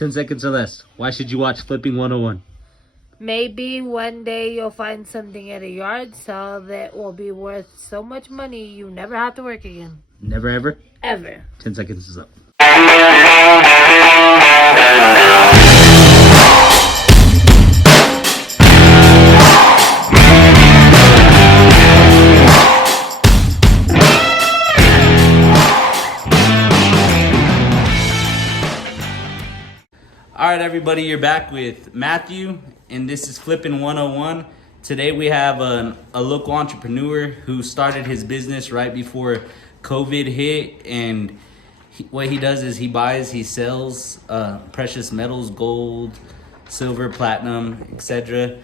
10 seconds or less. Why should you watch Flipping 101? Maybe one day you'll find something at a yard sale that will be worth so much money you never have to work again. Never ever? Ever. 10 seconds is up. All right, everybody, you're back with Matthew, and this is Flipping 101. Today we have a local entrepreneur who started his business right before COVID hit, and what he does is he sells precious metals, gold, silver, platinum, etc.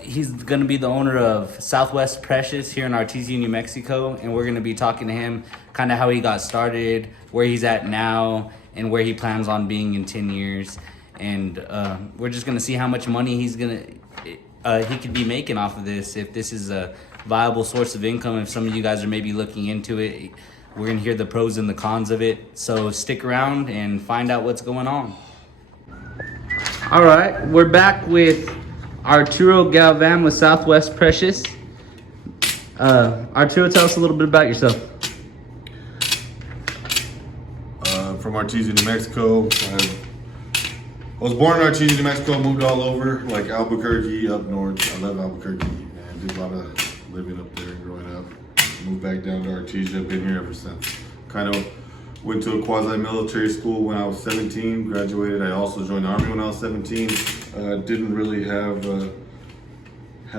He's going to be the owner of Southwest Precious here in Artesia, New Mexico, and we're going to be talking to him kind of how he got started, where he's at now, and where he plans on being in 10 years. And we're just going to see how much money he could be making off of this, if this is a viable source of income. If some of you guys are maybe looking into it, we're going to hear the pros and the cons of it. So stick around and find out what's going on. All right, we're back with Arturo Galvan with Southwest Precious. Arturo, tell us a little bit about yourself. From Artesia, New Mexico. I was born in Artesia, New Mexico, moved all over, like Albuquerque, up north. I love Albuquerque, and did a lot of living up there and growing up. Moved back down to Artesia, been here ever since. Kind of went to a quasi-military school when I was 17, graduated. I also joined the Army when I was 17. Didn't really have I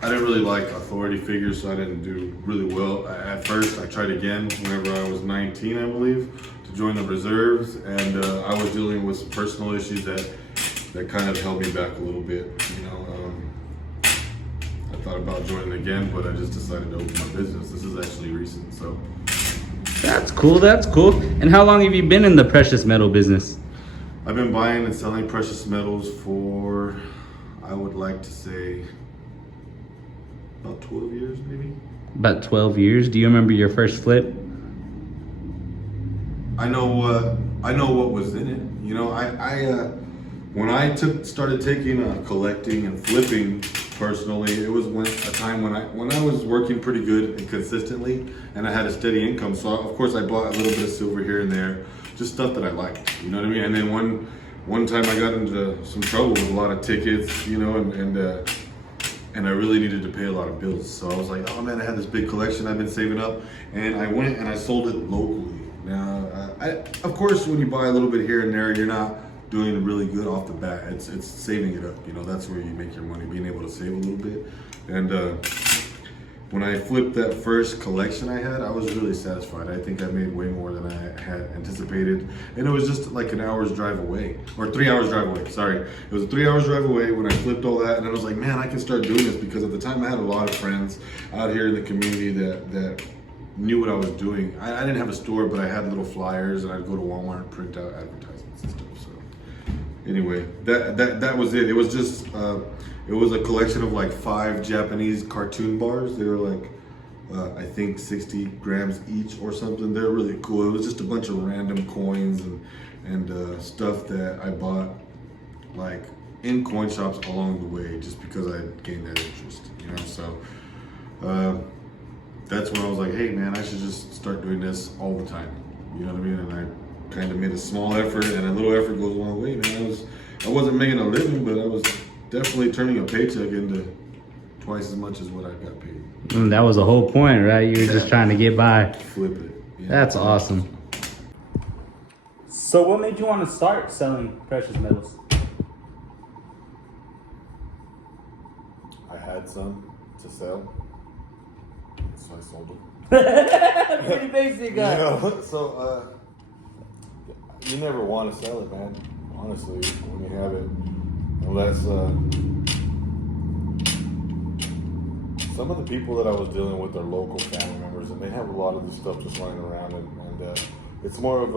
didn't really like authority figures, so I didn't do really well. At first, I tried again whenever I was 19, I believe, to join the reserves, and I was dealing with some personal issues that kind of held me back a little bit. You know, I thought about joining again, but I just decided to open my business. This is actually recent, so. That's cool, that's cool. And how long have you been in the precious metal business? I've been buying and selling precious metals for, I would like to say, about 12 years, maybe. About 12 years. Do you remember your first flip? I know what was in it. You know, when I started taking collecting and flipping personally, it was a time when I was working pretty good and consistently, and I had a steady income. So of course I bought a little bit of silver here and there, just stuff that I liked. You know what I mean? And then one time I got into some trouble with a lot of tickets, you know, and I really needed to pay a lot of bills. So I was like, oh man, I had this big collection I've been saving up, and I went and I sold it locally. Now, of course, when you buy a little bit here and there, you're not doing really good off the bat. It's saving it up. You know, that's where you make your money, being able to save a little bit. And when I flipped that first collection I had, I was really satisfied. I think I made way more than I had anticipated. And it was just like an hour's drive away, or 3 hours drive away, sorry. It was a 3 hours drive away when I flipped all that, and I was like, man, I can start doing this, because at the time I had a lot of friends out here in the community that knew what I was doing. I didn't have a store, but I had little flyers, and I'd go to Walmart and print out advertisements and stuff. So anyway, that was it. It was just it was a collection of like 5 Japanese cartoon bars. They were like I think 60 grams each or something. They're really cool. It was just a bunch of random coins and stuff that I bought like in coin shops along the way, just because I gained that interest, you know. So that's when I was like, hey man, I should just start doing this all the time. You know what I mean? And I kind of made a small effort, and a little effort goes a long way, man. I wasn't making a living, but I was definitely turning a paycheck into twice as much as what I got paid. And that was the whole point, right? You were just trying to get by. Flip it. Yeah. That's awesome. So what made you want to start selling precious metals? I had some to sell, so I sold them. Pretty basic, guy. You know, so you never want to sell it, man. Honestly, when you have it, unless some of the people that I was dealing with are local family members, and they have a lot of this stuff just lying around, and it's more of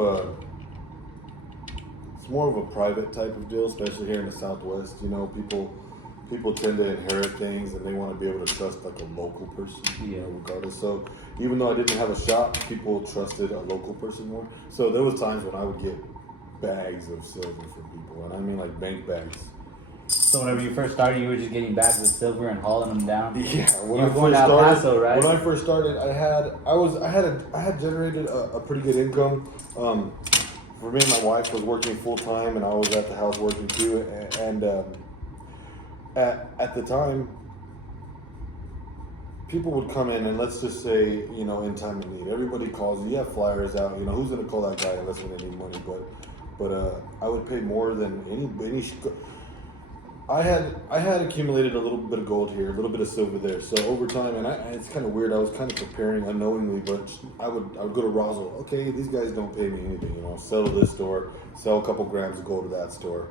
a private type of deal, especially here in the Southwest. You know, people tend to inherit things, and they want to be able to trust like a local person, you know, regardless. So even though I didn't have a shop, people trusted a local person more. So there was times when I would get bags of silver for people, and I mean like bank bags. So whenever you first started, you were just getting bags of silver and hauling them down. Yeah, when you I were going first to El started, Paso, right? When I first started, I had generated a pretty good income. For me, my wife was working full time, and I was at the house working too. And at the time, people would come in, and let's just say, you know, in time of need, everybody calls you. You have flyers out. You know, who's going to call that guy unless they need money? But I would pay more than any. I had accumulated a little bit of gold here, a little bit of silver there. So over time, and it's kind of weird. I was kind of preparing unknowingly, but I would go to Roswell. Okay, these guys don't pay me anything. You know, sell to this store, sell a couple grams of gold to that store.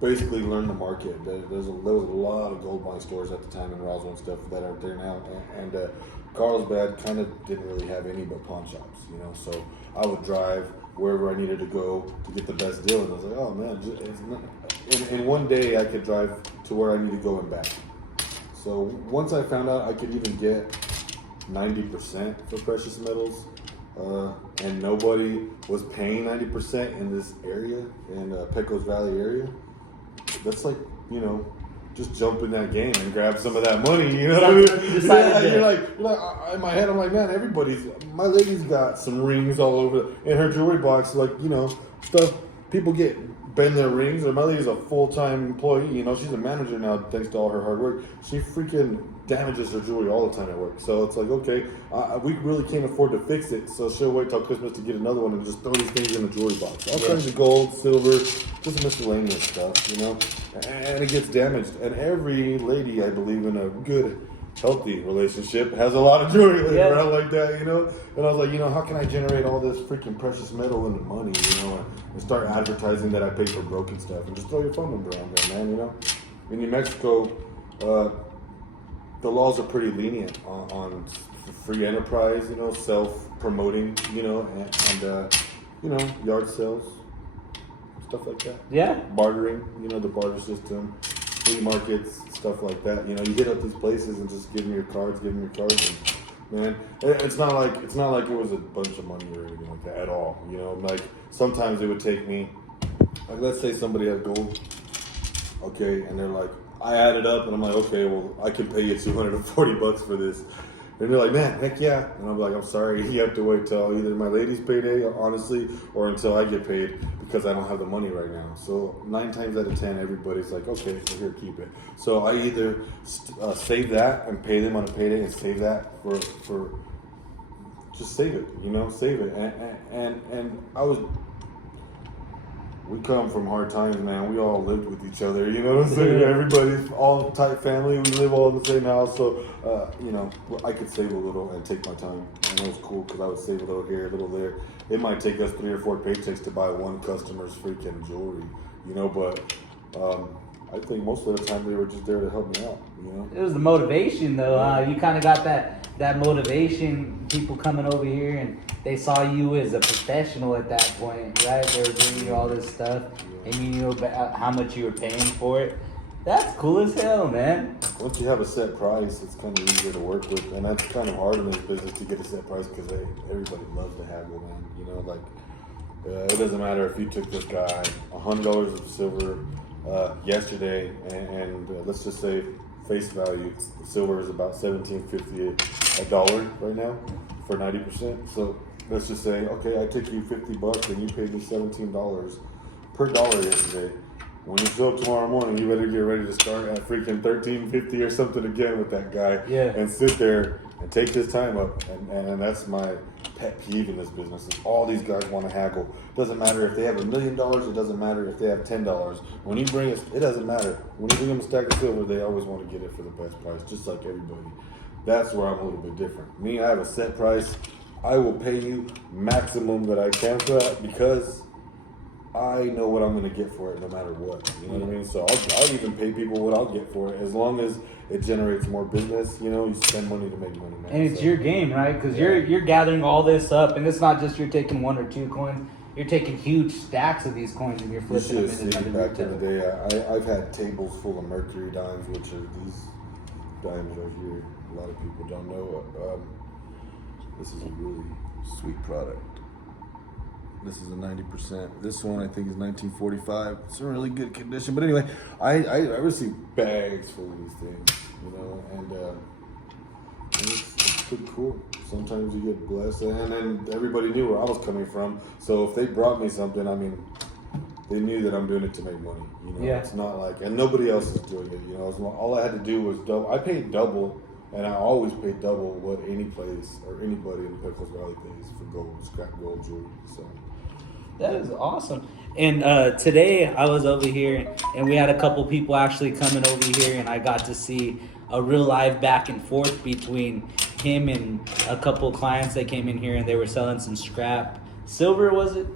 Basically, learn the market. There was a lot of gold buying stores at the time in Roswell and stuff that aren't there now. And Carlsbad kind of didn't really have any but pawn shops. You know, so I would drive wherever I needed to go to get the best deal. And I was like, oh man, in one day I could drive to where I need to go and back. So once I found out I could even get 90% for precious metals, and nobody was paying 90% in this area, in Pecos Valley area, that's like, you know, just jump in that game and grab some of that money, you know what I mean? You're like, in my head, I'm like, man, my lady's got some rings all over in her jewelry box, like, you know, stuff people bend their rings. Or my lady's a full-time employee, you know, she's a manager now thanks to all her hard work. She freaking damages her jewelry all the time at work. So it's like, okay, we really can't afford to fix it, so she'll wait till Christmas to get another one and just throw these things in the jewelry box. All kinds of gold, silver, just miscellaneous stuff, you know, and it gets damaged. And every lady, I believe, in a good, healthy relationship has a lot of jewelry laying around like that, you know. And I was like, you know, how can I generate all this freaking precious metal into money, you know, and start advertising that I pay for broken stuff, and just throw your phone number on there, man, you know. In New Mexico, the laws are pretty lenient on free enterprise, you know, self-promoting, you know, and you know, yard sales, stuff like that. Yeah. Bartering, you know, the barter system, flea markets, stuff like that. You know, you hit up these places and just give them your cards, and, man, it's not like it was a bunch of money or anything like that at all. You know, like sometimes it would take me, like let's say somebody has gold, okay, and they're like, I add it up and I'm like, okay, well, I can pay you $240 for this. And they're like, man, heck yeah. And I'm like, I'm sorry, you have to wait till either my lady's payday, honestly, or until I get paid, because I don't have the money right now. So 9 times out of 10, everybody's like, okay, so here, keep it. So I either save that and pay them on a payday, and save that for just save it, you know, save it. And we come from hard times, man. We all lived with each other, you know what I'm saying? Everybody's all tight family. We live all in the same house, so you know, I could save a little and take my time, and it was cool because I would save a little here, a little there. It might take us 3 or 4 paychecks to buy one customer's freaking jewelry, you know. But I think most of the time they were just there to help me out, you know. It was the motivation, though. You kind of got that motivation. People coming over here and they saw you as a professional at that point, right? They were bringing you all this stuff, and you knew about how much you were paying for it. That's cool as hell, man. Once you have a set price, it's kind of easier to work with, and that's kind of hard in this business to get a set price because everybody loves to haggle, man. You know, like it doesn't matter if you took this guy $100 of silver yesterday, and let's just say face value, the silver is about $17.50 a dollar right now for 90%. So let's just say, okay, I took you $50 and you paid me $17 per dollar yesterday. When you show up tomorrow morning, you better get ready to start at freaking $13.50 or something again with that guy, and sit there and take his time up. And that's my pet peeve in this business. Is all these guys want to haggle. Doesn't matter if they have $1 million. It doesn't matter if they have $10. When you bring it doesn't matter. When you bring them a stack of silver, they always want to get it for the best price, just like everybody. That's where I'm a little bit different. Me, I have a set price. I will pay you maximum that I can for that because I know what I'm going to get for it no matter what. You know what I mean? So I'll even pay people what I'll get for it as long as it generates more business. You know, you spend money to make money, man. And it's your game, right? Because you're gathering all this up, and it's not just you're taking 1 or 2 coins. You're taking huge stacks of these coins and you're flipping them into another back in the day, I've had tables full of mercury dimes, which are these dimes right here. A lot of people don't know. This is a really sweet product. This is a 90%. This one I think is 1945. It's in really good condition. But anyway, I receive bags full of these things, and it's pretty cool. Sometimes you get blessed, and then everybody knew where I was coming from. So if they brought me something, I mean, they knew that I'm doing it to make money. Yeah. It's not like, and nobody else is doing it. All I had to do was double. I paid double, and I always pay double what any place or anybody in the Pecos Valley pays for gold, scrap gold jewelry. So that is awesome. And today I was over here, and we had a couple people actually coming over here, and I got to see a real live back and forth between him and a couple of clients that came in here, and they were selling some scrap silver, was it?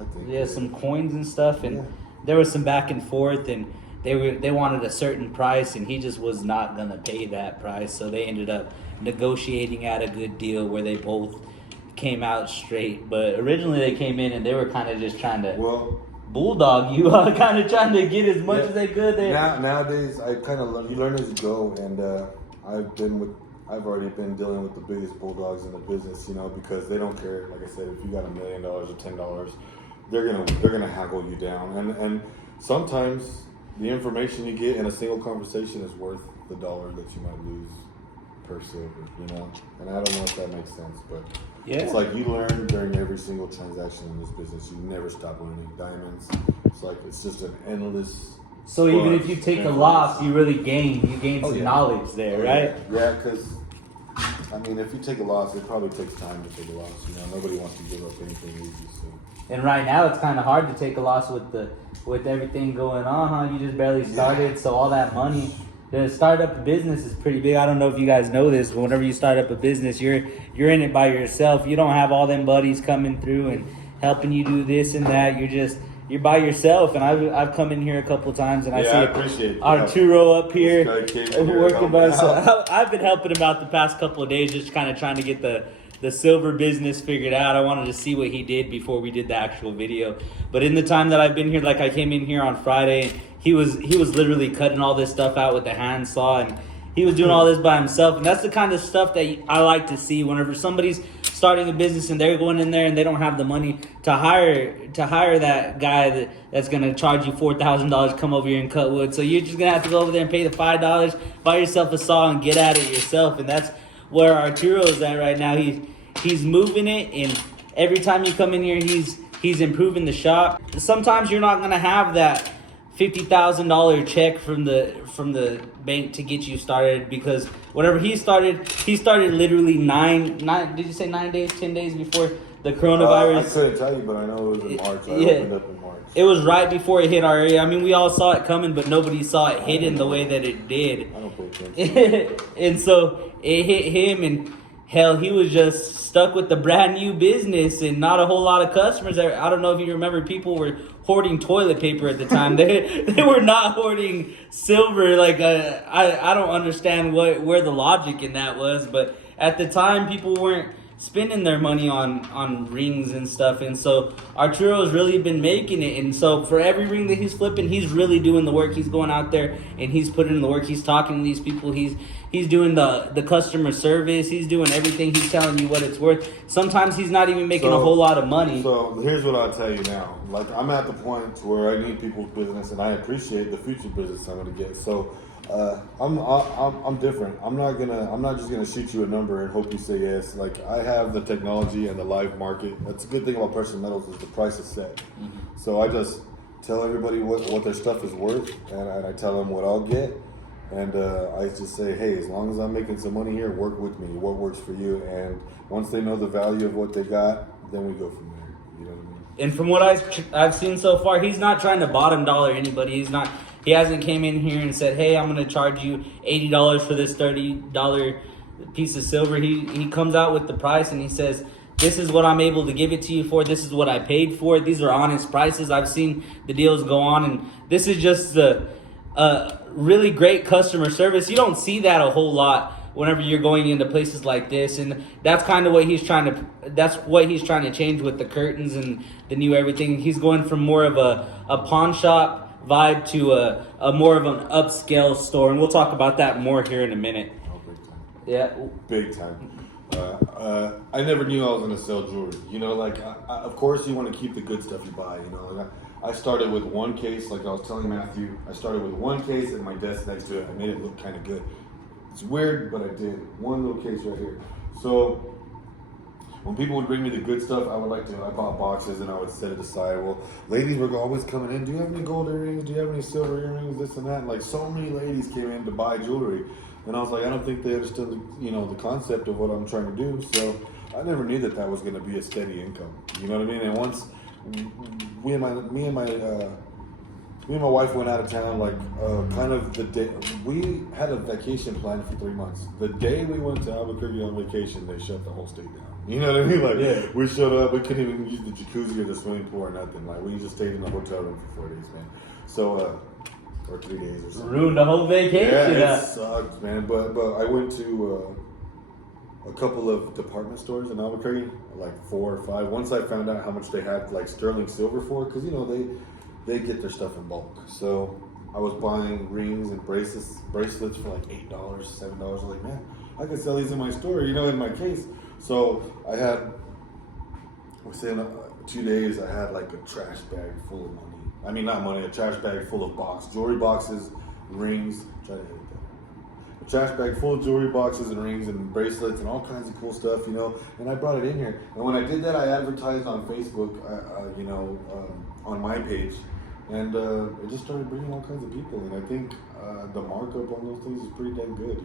I think Yeah, some coins and stuff, and there was some back and forth, and they wanted a certain price, and he just was not gonna pay that price, so they ended up negotiating at a good deal where they both came out straight. But originally they came in and they were kind of just trying to bulldog you, kind of trying to get as much as they could. Nowadays, I kind of you learn as you go, and I've already been dealing with the biggest bulldogs in the business, because they don't care. Like I said, if you got $1 million or $10, they're gonna haggle you down, and sometimes the information you get in a single conversation is worth the dollar that you might lose per silver, And I don't know if that makes sense, but it's like you learn during every single transaction in this business. You never stop learning. Diamonds, it's just an endless. So even if you take a loss, you really gain. You gain some knowledge there, right? Yeah, because if you take a loss, it probably takes time to take a loss. Nobody wants to give up anything easy. So. And right now, it's kind of hard to take a loss with everything going on, huh? You just barely started, so all that money. To start up a business is pretty big. I don't know if you guys know this, but whenever you start up a business, you're in it by yourself. You don't have all them buddies coming through and helping you do this and that. You're by yourself. And I've come in here a couple times, and I see Arturo up here working by himself. I've been helping him out the past couple of days, just kind of trying to get the silver business figured out. I wanted to see what he did before we did the actual video. But in the time that I've been here, like I came in here on Friday, he was literally cutting all this stuff out with the handsaw, and he was doing all this by himself. And that's the kind of stuff that I like to see whenever somebody's starting a business and they're going in there and they don't have the money to hire that guy that's going to charge you $4,000 come over here and cut wood. So you're just going to have to go over there and pay the $5, buy yourself a saw and get at it yourself. And that's where Arturo's at right now. He's moving it, and every time you come in here, he's improving the shop. Sometimes you're not gonna have that $50,000 check from the bank to get you started, because whenever he started literally 9 days, 10 days before the coronavirus. I couldn't tell you, but I know it was in March. I opened up in March. It was right before it hit our area. We all saw it coming, but nobody saw it hitting the way that it did. I don't pay attention. And so it hit him, and hell, he was just stuck with the brand new business and not a whole lot of customers. I don't know if you remember, people were hoarding toilet paper at the time. They were not hoarding silver. I don't understand where the logic in that was, but at the time people weren't spending their money on rings and stuff. And so Arturo's really been making it. And so for every ring that he's flipping, he's really doing the work. He's going out there and he's putting in the work. He's talking to these people. He's doing the customer service. He's doing everything. He's telling you what it's worth. Sometimes he's not even making a whole lot of money. So here's what I'll tell you now. I'm at the point where I need people's business, and I appreciate the future business I'm going to get. So I'm different. I'm not just gonna shoot you a number and hope you say yes. I have the technology and the live market. That's a good thing about precious metals, is the price is set. Mm-hmm. So I just tell everybody what their stuff is worth, and I tell them what I'll get. And I just say, hey, as long as I'm making some money here, work with me. What works for you? And once they know the value of what they got, then we go from there. You know what I mean? And from what I've seen so far, he's not trying to bottom dollar anybody. He hasn't came in here and said, hey, I'm going to charge you $80 for this $30 piece of silver. He comes out with the price and he says, this is what I'm able to give it to you for. This is what I paid for it. These are honest prices. I've seen the deals go on, and this is just the really great customer service. You don't see that a whole lot whenever you're going into places like this, and that's kind of what he's trying to change with the curtains and the new everything. He's going from more of a pawn shop vibe to a more of an upscale store, and we'll talk about that more here in a minute. Oh, big time. Yeah, big time. I never knew I was gonna sell jewelry. You know, like of course you want to keep the good stuff you buy. You know, like I started with one case, like I was telling Matthew. I started with one case and my desk next to it. I made it look kind of good. It's weird, but I did. One little case right here. So when people would bring me the good stuff, I bought boxes and I would set it aside. Well, ladies were always coming in. Do you have any gold earrings? Do you have any silver earrings? This and that. And like so many ladies came in to buy jewelry. And I was like, I don't think they understood, the concept of what I'm trying to do. So I never knew that was going to be a steady income. You know what I mean? And once me and my wife went out of town, like kind of the day we had a vacation planned for 3 months. The day we went to Albuquerque on vacation, they shut the whole state down. You know what I mean? Like we showed up, we couldn't even use the jacuzzi or the swimming pool or nothing. Like we just stayed in the hotel room for 4 days, man. So or 3 days or something. Ruined the whole vacation. Yeah, it sucks, man. But I went to a couple of department stores in Albuquerque, like 4 or 5. Once I found out how much they had like sterling silver for, because they get their stuff in bulk. So I was buying rings and bracelets for like $8, $7. I was like, man, I could sell these in my store, in my case. So I had, within 2 days, I had like a trash bag full of money. I mean, not money, a trash bag full of jewelry boxes, rings. Try to hit that. A trash bag full of jewelry boxes and rings and bracelets and all kinds of cool stuff, And I brought it in here. And when I did that, I advertised on Facebook, on my page. And it just started bringing all kinds of people. And I think the markup on those things is pretty dang good,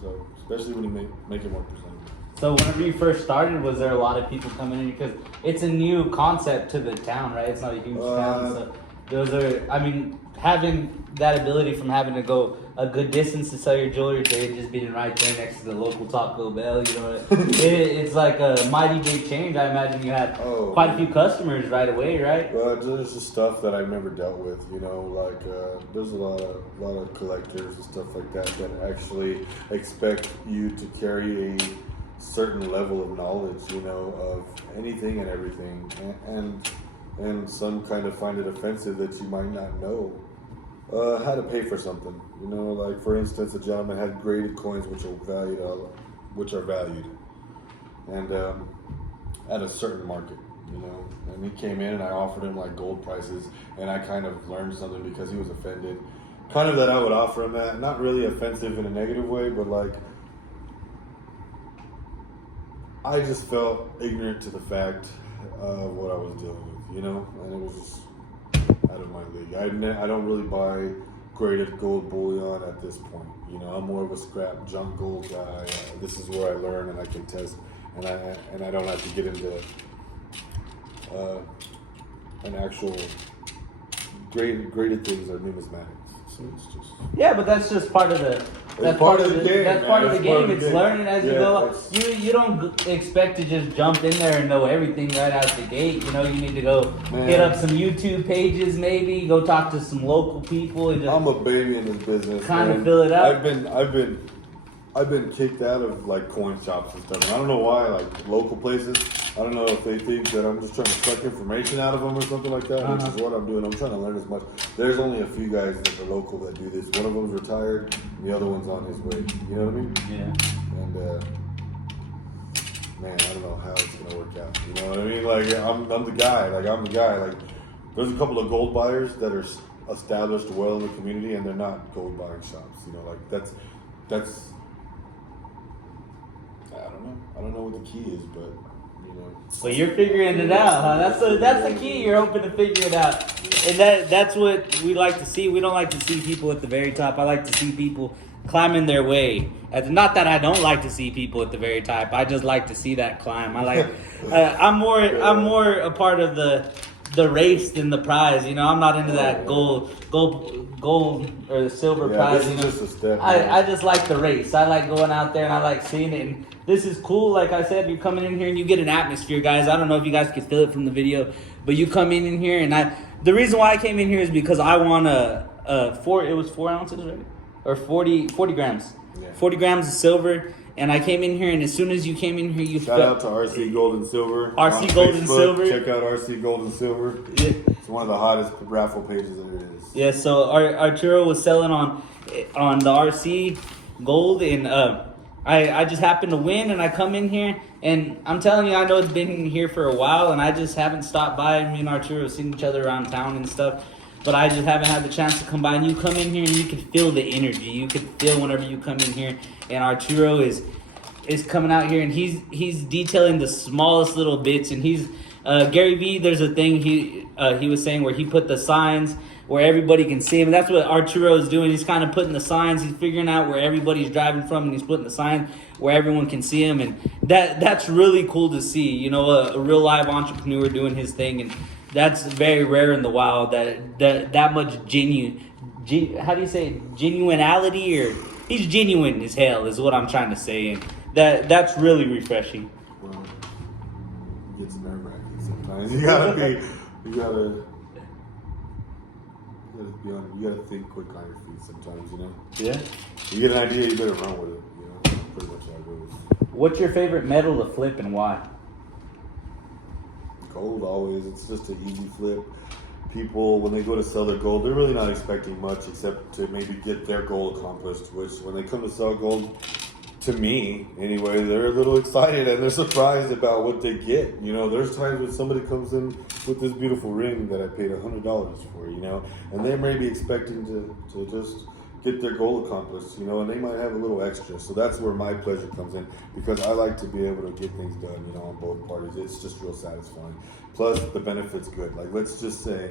So, especially when you make it more presentable. So whenever you first started, was there a lot of people coming in? Because it's a new concept to the town, right? It's not a huge town. So having that ability from having to go a good distance to sell your jewelry to it just being right there next to the local Taco Bell, it's like a mighty big change. I imagine you had quite a few customers right away, right? There's just stuff that I've never dealt with, there's a lot of collectors and stuff like that actually expect you to carry a certain level of knowledge, of anything and everything, and some kind of find it offensive that you might not know how to pay for something. Like for instance, a gentleman had graded coins which are valued, and at a certain market, And he came in and I offered him like gold prices, and I kind of learned something because he was offended. Kind of that I would offer him that, not really offensive in a negative way, but like. I just felt ignorant to the fact of what I was dealing with, and it was just out of my league. I don't really buy graded gold bullion at this point. I'm more of a scrap junk gold guy. This is where I learn and I can test, and I don't have to get into an actual graded things or numismatics. So it's just but that's just part of the. That's part of the game. That's part of the game. It's learning as you go. You don't expect to just jump in there and know everything right out the gate. You need to go hit up some YouTube pages, maybe go talk to some local people. And just I'm a baby in this business. Kind of fill it out. I've been kicked out of like coin shops and stuff. And I don't know why, like local places. I don't know if they think that I'm just trying to suck information out of them or something like that, which is what I'm doing. I'm trying to learn as much. There's only a few guys that are local that do this. One of them's retired, and the other one's on his way. You know what I mean? Yeah. And man, I don't know how it's gonna work out. You know what I mean? Like I'm the guy. Like there's a couple of gold buyers that are established well in the community, and they're not gold buying shops. That's. I don't know what the key is, but Well, you're figuring it out, huh? That's the key. You're hoping to figure it out, and that's what we like to see. We don't like to see people at the very top. I like to see people climbing their way. Not that I don't like to see people at the very top. I just like to see that climb. I like. I'm more a part of the race than the prize. I'm not into that gold or the silver prize. This is just a step. I just like the race. I like going out there and I like seeing it. And this is cool. Like I said, you're coming in here and you get an atmosphere, guys. I don't know if you guys can feel it from the video, but you come in here and the reason why I came in here is because I want it was 4 ounces, right? Or 40 grams. Yeah. 40 grams of silver. And I came in here, and as soon as you came in here, shout out to RC Gold and Silver. RC Gold and Silver. Check out RC Gold and Silver. Yeah. It's one of the hottest raffle pages there is. Yeah. So Arturo was selling on the RC Gold, and I just happen to win, and I come in here, and I'm telling you, I know it's been here for a while, and I just haven't stopped by. Me and Arturo have seen each other around town and stuff, but I just haven't had the chance to come by. And you come in here, and you can feel the energy. You can feel whenever you come in here, and Arturo is coming out here, and he's detailing the smallest little bits, and he's Gary Vee. There's a thing he was saying where he put the signs where everybody can see him. And that's what Arturo is doing. He's kind of putting the signs. He's figuring out where everybody's driving from, and he's putting the sign where everyone can see him. And that's really cool to see. You know, a real live entrepreneur doing his thing, and that's very rare in the wild. That much how do you say it? Genuinity, or he's genuine as hell is what I'm trying to say, and that's really refreshing. Well, it gets nerve-wracking sometimes. You gotta you gotta think quick on your feet sometimes, you know? Yeah. You get an idea, you better run with it, you know? That's pretty much how it goes. What's your favorite metal to flip, and why? Gold always, it's just an easy flip. People, when they go to sell their gold, they're really not expecting much except to maybe get their goal accomplished, which when they come to sell gold, to me, anyway, they're a little excited and they're surprised about what they get. You know, there's times when somebody comes in with this beautiful ring that I paid $100 for, you know, and they may be expecting to just get their goal accomplished, you know, and they might have a little extra. So that's where my pleasure comes in, because I like to be able to get things done, you know, on both parties. It's just real satisfying. Plus, the benefit's good. Like, let's just say,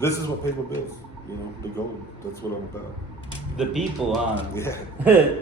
this is what pays my bills, you know, the gold. That's what I'm about. The people, huh? Yeah.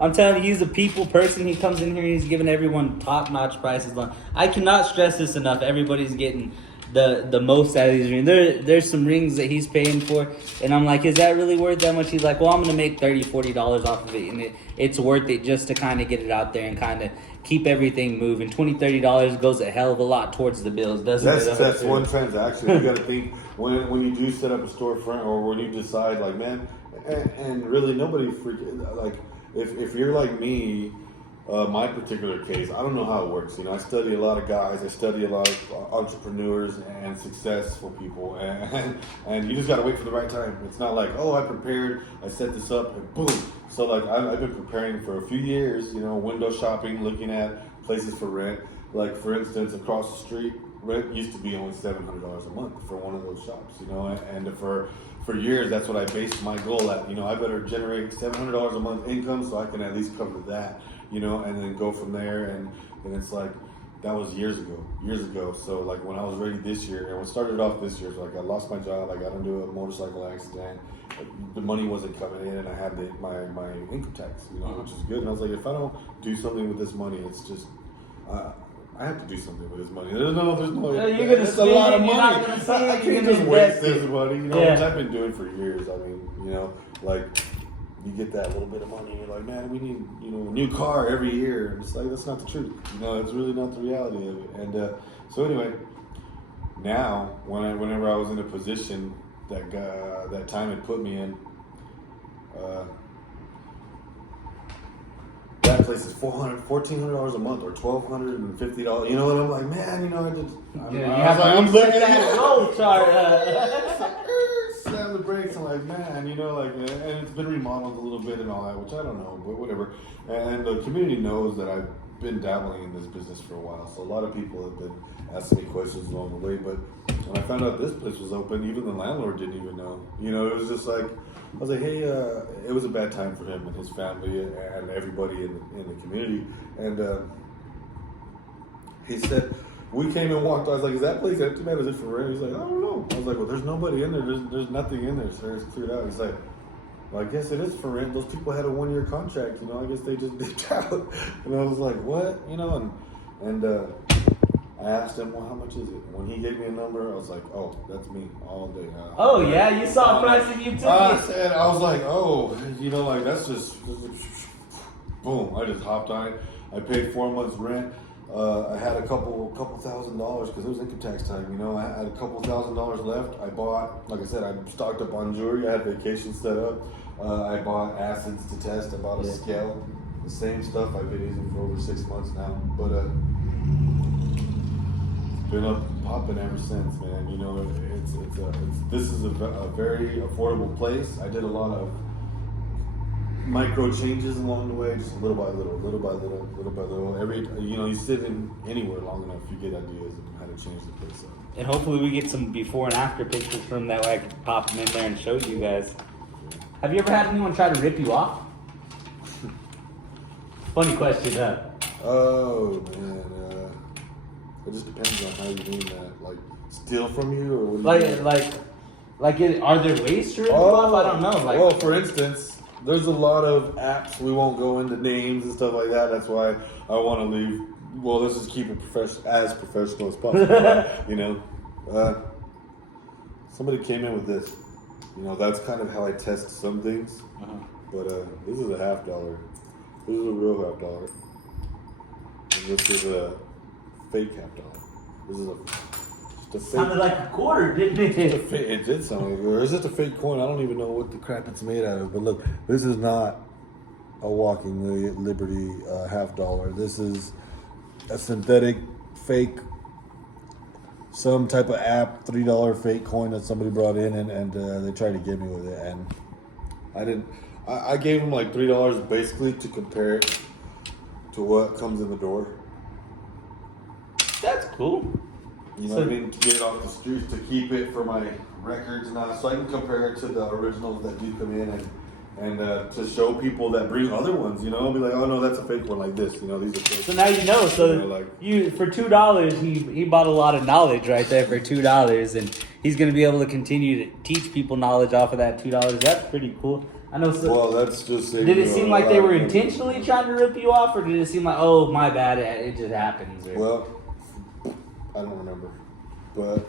I'm telling you, he's a people person. He comes in here and he's giving everyone top-notch prices. I cannot stress this enough. Everybody's getting the most out of these rings. There's some rings that he's paying for, and I'm like, is that really worth that much? He's like, well, I'm going to make $30, $40 off of it, and it's worth it just to kind of get it out there and kind of keep everything moving. $20, $30 goes a hell of a lot towards the bills, doesn't it? That's one transaction. You got to think, when you do set up a storefront, or when you decide, like, man, and really nobody like, if you're like me, my particular case, I don't know how it works. You know, I study a lot of guys, I study a lot of entrepreneurs and successful people, and you just got to wait for the right time. It's not like, oh, I prepared, I set this up, and boom. So like, I've been preparing for a few years, you know, window shopping, looking at places for rent. Like, for instance, across the street, rent used to be only $700 a month for one of those shops, you know, and for years, that's what I based my goal at. You know, I better generate $700 a month income so I can at least cover that, you know, and then go from there. And it's like, that was years ago. So like, when I was ready this year, and what started off this year, so like, I lost my job, I got into a motorcycle accident, the money wasn't coming in, and I had my income tax, you know, which is good. And I was like, if I don't do something with this money, it's just, I have to do something with this money. There's no. You're gonna spend a lot of it, money. you're not gonna save it, I you're can't gonna just waste invest it. this money. You know, Yeah. which I've been doing for years. I mean, you know, like, you get that little bit of money, and you're like, man, we need, you know, a new car every year. And it's like, that's not the truth. You know, it's really not the reality of it. And so anyway, now whenever I was in a position that time had put me in, that place is $1,400 a month, or $1,250. You know, and I'm like, man, you know, I'm looking at it. Roll chart. Slam the brakes. I'm like, man, you know, like, and it's been remodeled a little bit and all that, which I don't know, but whatever. And the community knows that I've been dabbling in this business for a while, so a lot of people have been asking me questions along the way. But when I found out this place was open, even the landlord didn't even know. You know, it was just like, I was like, hey, it was a bad time for him and his family and everybody in the community. And he said, we came and walked. I was like, is that place empty, man? Is it for rent? He's like, I don't know. I was like, well, there's nobody in there. There's nothing in there, sir. It's cleared out. He's like, well, I guess it is for rent. Those people had a 1-year contract. You know, I guess they just dipped out. And I was like, what? You know, and I asked him, well, how much is it? When he gave me a number, I was like, oh, that's me all day. Oh, yeah, you saw a price and you took it. I was like, oh, you know, like, that's just, boom, I just hopped on it. I paid 4 months rent. I had a couple $1,000s, because it was income tax time, you know. I had a couple $1,000s left. I bought, like I said, I stocked up on jewelry. I had vacation set up. I bought acids to test. I bought a scale. The same stuff I've been using for over 6 months now. But been up popping ever since, man. You know, this is a very affordable place. I did a lot of micro changes along the way, just little by little, little by little, little by little. You sit in anywhere long enough, you get ideas of how to change the place up. And hopefully we get some before and after pictures from that way I can pop them in there and show you guys. Have you ever had anyone try to rip you off? Funny question, huh? Oh man, it just depends on how you mean that. Like steal from you, or what do you mean? Are there ways to rip you off? I don't know. Well, for instance, there's a lot of apps. We won't go into names and stuff like that. That's why I want to leave. Well, let's just keep it as professional as possible. Somebody came in with this. That's kind of how I test some things. Uh-huh. But this is a $50. This is a real $50. And this is a fake $50. This is just a fake. Sounded like a quarter, didn't it? It did sound like it. Or is it a fake coin? I don't even know what the crap it's made out of. But look, this is not a Walking Liberty $50. This is a synthetic fake, some type of app $3 fake coin that somebody brought in, and they tried to get me with it, and I didn't. I gave them like $3 basically to compare it to what comes in the door. That's cool. You know what I mean? To get it off the streets, to keep it for my records and all, so I can compare it to the originals that do come in, and to show people that bring other ones. Be like, oh no, that's a fake one like this. These are fake. So now you know. So you for $2, he bought a lot of knowledge right there for $2, and he's gonna be able to continue to teach people knowledge off of that $2. That's pretty cool. I know. So, well, that's just. Did it seem like they were intentionally trying to rip you off, or did it seem like, oh my bad, it just happens? Or... Well, I don't remember, but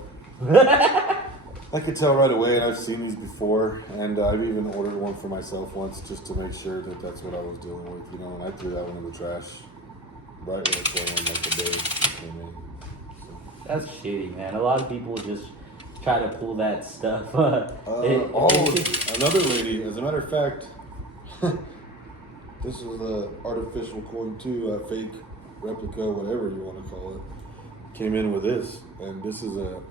I could tell right away, and I've seen these before, and I've even ordered one for myself once just to make sure that that's what I was dealing with, and I threw that one in the trash right when it came in, like the day it came in. So. That's shitty, man. A lot of people just try to pull that stuff. Another lady, as a matter of fact, this is a artificial coin too, a fake replica, whatever you want to call it, came in with this, and this is a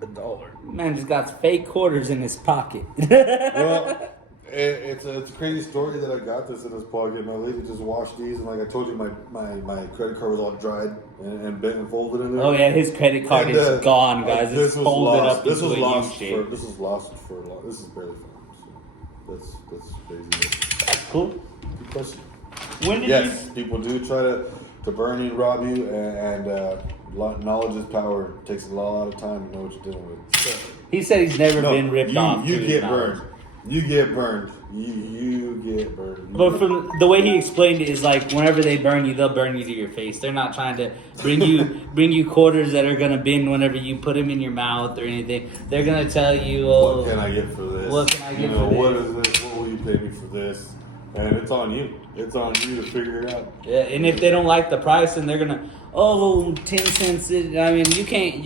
$1. Man just got fake quarters in his pocket. Well, it's a crazy story that I got this in his pocket. My lady just washed these, and like I told you, my credit card was all dried and bent and folded in there. Oh yeah, his credit card is gone, guys. This was folded lost. up This was into a lost U-shape. This is lost for a lot. This is barely found. So that's crazy. That's cool. Good question. When did Yes, people do try to burn you and rob you, and knowledge is power. It takes a lot of time to know what you're dealing with. He said he's never been ripped off. You get burned. You get burned. You get burned. But from the way he explained it is like whenever they burn you, they'll burn you to your face. They're not trying to bring you quarters that are gonna bend whenever you put them in your mouth or anything. They're gonna tell you, oh, what can I get for this? What can I get for what this? is this? What will you pay me for this? And it's on you. It's on you to figure it out. Yeah, and if they don't like the price, then they're gonna 10 cents. I mean, you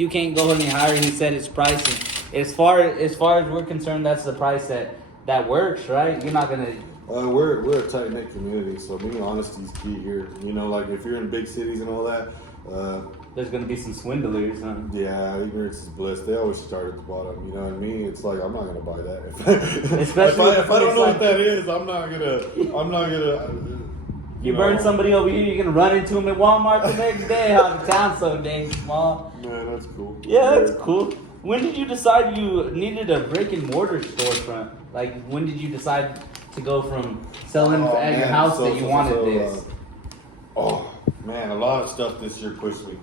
can't go any higher. He said it's pricing. As far as we're concerned, that's the price that works, right? You're not gonna. We're a tight knit community, so being honesty is key here. Like if you're in big cities and all that, there's gonna be some swindlers, huh? Yeah, ignorance is bliss. They always start at the bottom. You know what I mean? It's like I'm not gonna buy that. Especially if I don't know what that is, I'm not gonna. You burn somebody over here, you're gonna run into them at Walmart the next day. How the town's so dang small. Man, that's cool. Yeah, that's cool. When did you decide you needed a brick and mortar storefront? Like, when did you decide to go from selling at your house that you wanted this? Oh man, a lot of stuff this year pushed me.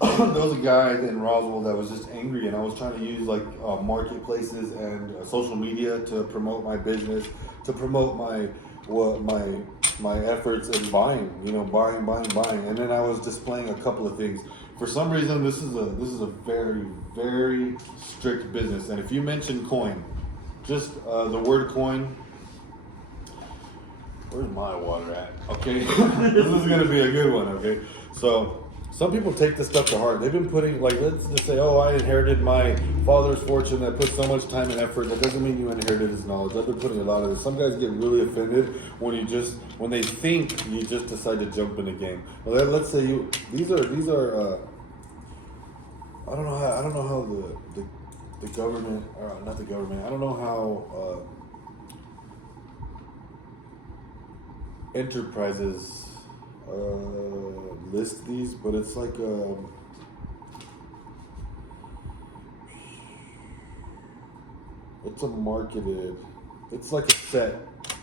There was a guy in Roswell that was just angry, and I was trying to use like marketplaces and social media to promote my business, to promote my efforts in buying, buying, and then I was displaying a couple of things. For some reason, this is a very, very strict business, and if you mention coin, just the word coin. Where's my water at? Okay, this is gonna be a good one. Okay, so some people take this stuff to heart. They've been putting, like, let's just say, oh, I inherited my father's fortune that put so much time and effort. That doesn't mean you inherited his knowledge. I've been putting a lot of this. Some guys get really offended when they think you just decide to jump in the game. Well, let's say these are. I don't know how the government, or not the government. I don't know how enterprises list these, but it's like it's a marketed. It's like a set.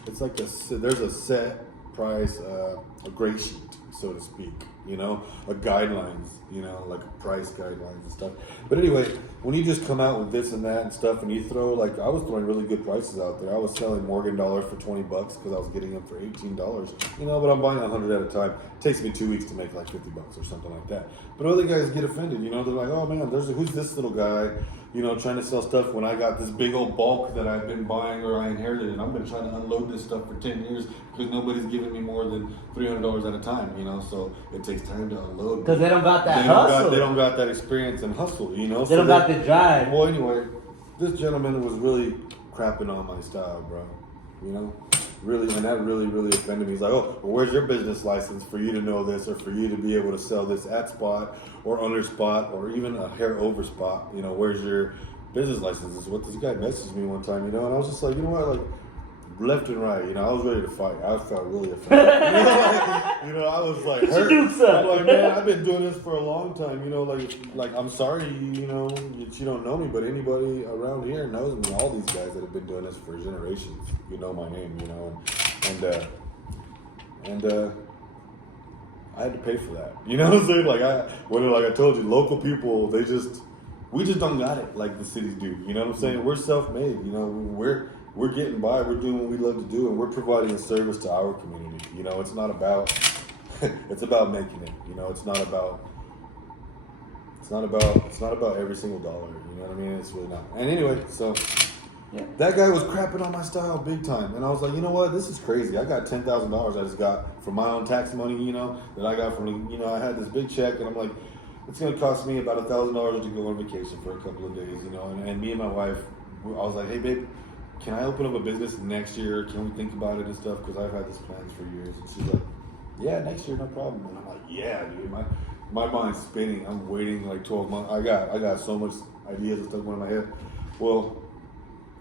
It's like there's a set price, a gray sheet, so to speak. You know, a guidelines. You know, like a price guidelines and stuff. But anyway, when you just come out with this and that and stuff, and you throw like I was throwing really good prices out there. I was selling Morgan dollars for $20 because I was getting them for $18. You know, but I'm buying 100 at a time. It takes me 2 weeks to make like $50 or something like that. But other guys get offended. You know, they're like, oh man, who's this little guy? You know, trying to sell stuff when I got this big old bulk that I've been buying or I inherited, and I've been trying to unload this stuff for 10 years because nobody's giving me more than $300 at a time, you know, so it takes time to unload. Because they don't got that hustle. They don't got that experience and hustle, you know. They don't got the drive. Well, anyway, this gentleman was really crapping on my style, bro, you know. Really, and that really, really offended me. He's like, oh, well, where's your business license for you to know this or for you to be able to sell this at spot or under spot or even a hair over spot? You know, where's your business license? This is what this guy messaged me one time, you know, and I was just like, you know what, like, left and right, you know, I was ready to fight. I felt really offended. You know, I was like, hurt. I'm like, man, I've been doing this for a long time, you know, like I'm sorry, you know, you don't know me, but anybody around here knows me. All these guys that have been doing this for generations, you know my name, you know, and I had to pay for that. You know what I'm saying? Like I told you, local people, we just don't got it like the cities do. You know what I'm saying? We're self-made, you know, we're getting by, we're doing what we love to do, and we're providing a service to our community. You know, it's not about, it's about making it. You know, it's not about every single dollar. You know what I mean? It's really not. And anyway, so yeah, that guy was crapping on my style big time, and I was like, you know what? This is crazy. I got $10,000 I just got from my own tax money. You know, that I got from, you know, I had this big check, and I'm like, it's gonna cost me about $1,000 to go on vacation for a couple of days. You know, and me and my wife, I was like, hey babe, can I open up a business next year? Can we think about it and stuff? Because I've had this plans for years. And she's like, yeah, next year, no problem. And I'm like, yeah, dude, my mind's spinning. I'm waiting like 12 months. I got so much ideas and stuff going in my head. Well,